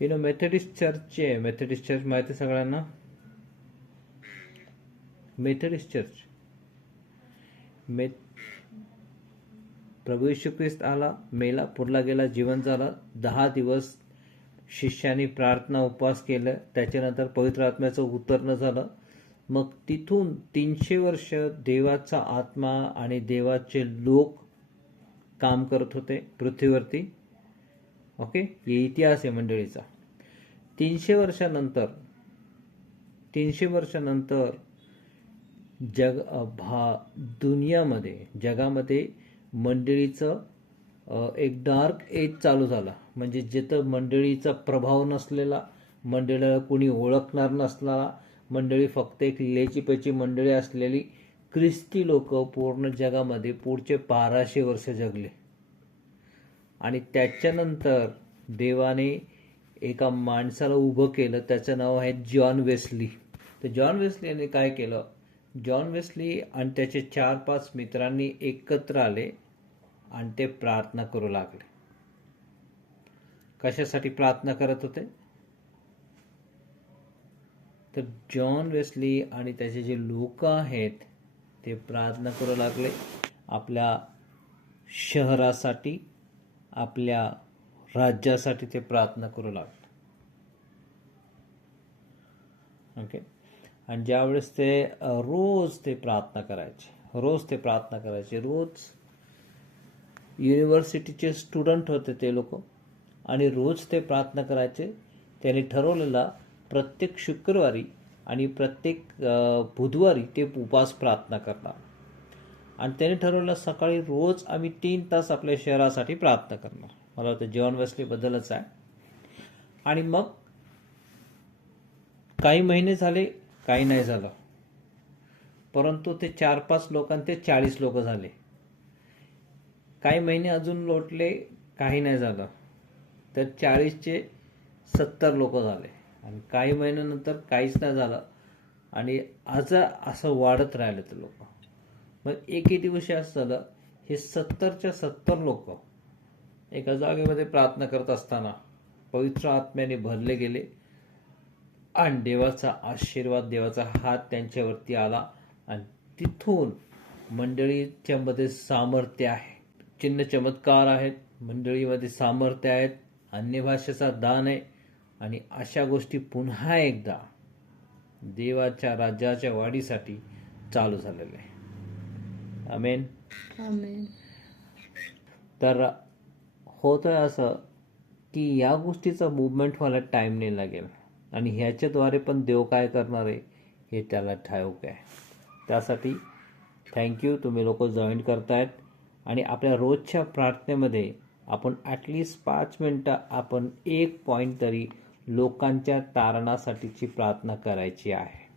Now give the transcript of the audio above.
U know Methodist चर्चचे आहे. Methodist church माहिती आहे सगळ्यांना? मेथडिस्ट चर्च मे प्रभू यशू ख्रिस्त आला मेला पुरला गेला जीवन झाला. दहा दिवस शिष्यानी प्रार्थना उपवास केलं. त्याच्यानंतर पवित्र आत्म्याचं उतरणं झालं. मग तिथून तीनशे वर्ष देवाचा आत्मा आणि देवाचे लोक काम करत होते पृथ्वीवरती. ओके? हे इतिहास आहे मंडळीचा. तीनशे वर्षानंतर तीनशे वर्षानंतर जग भा दुनियामध्ये जगामध्ये मंडळीचं एक डार्क एज चालू झाला. म्हणजे जिथं मंडळीचा प्रभाव नसलेला मंडळीला कोणी ओळखणार नसलेला मंडळी फक्त एक लेचीपेची मंडळी असलेली ख्रिस्ती लोक पूर्ण जगामध्ये पुढचे बाराशे वर्ष जगले. आणि त्याच्यानंतर देवाने एका माणसाला उभं केलं. त्याचं नाव आहे जॉन वेस्ली. तर जॉन वेस्ली यांनी काय केलं? जॉन वेस्ली आणि त्याचे चार पाच मित्रांनी एकत्र आले आणि ते प्रार्थना करू लागले. कशासाठी प्रार्थना करत होते? तर जॉन वेस्ली आणि त्याचे जे लोक आहेत ते प्रार्थना करू लागले आपल्या शहरासाठी आपल्या राज्यासाठी ते प्रार्थना करू लागले ओके आणि ज्यावेळेस ते रोज ते प्रार्थना करायचे रोज ते प्रार्थना करायचे रोज युनिव्हर्सिटीचे स्टुडंट होते ते लोक आणि रोज ते प्रार्थना करायचे त्यांनी ठरवलेला प्रत्येक शुक्रवारी आणि प्रत्येक बुधवारी ते उपास प्रार्थना करणार आणि त्याने ठरवलं सकाळी रोज आम्ही तीन तास आपल्या शहरासाठी प्रार्थना करणार. मला वाटतं जॉन वेस्लीबद्दलच आहे. आणि मग काही महिने झाले काही नाही झालं. परंतु ते चार पाच लोकांनी ते चाळीस लोक झाले. काही महिने अजून लोटले काही नाही झालं. तर चाळीसचे सत्तर लोक झाले. आणि काही महिन्यानंतर काहीच नाही झालं. आणि आज असं वाढत राहिलं ते लोक. मग एके दिवशी असं झालं हे सत्तरच्या सत्तर लोक एका जागेमध्ये प्रार्थना करत असताना पवित्र आत्म्याने भरले गेले. आणि देवाचा आशीर्वाद देवाचा हात त्यांच्यावरती आला आणि तिथून मंडळीच्या मध्ये सामर्थ्य आहे. चिन्ह चमत्कार आहेत मंडळीमध्ये सामर्थ्य आहेत अन्य भाषेचा दान आहे. आणि अशा गोष्टी पुन्हा एकदा देवाच्या राज्याच्या वाढीसाठी चालू झालेल्या आहे आमेन तर होतं असं की या गोष्टीचा मुवमेंट व्हायला टाईम नाही लागेल. आणि ह्याच्याद्वारे पण देव काय करणार आहे हे त्याला ठाऊक आहे. त्यासाठी थँक्यू तुम्ही लोक जॉईन करतायत. आणि आपल्या रोजच्या प्रार्थनेमध्ये आपण ॲटलिस्ट पाच मिनटं आपण एक पॉईंट तरी लोकांच्या तारणासाठीची प्रार्थना करायची आहे.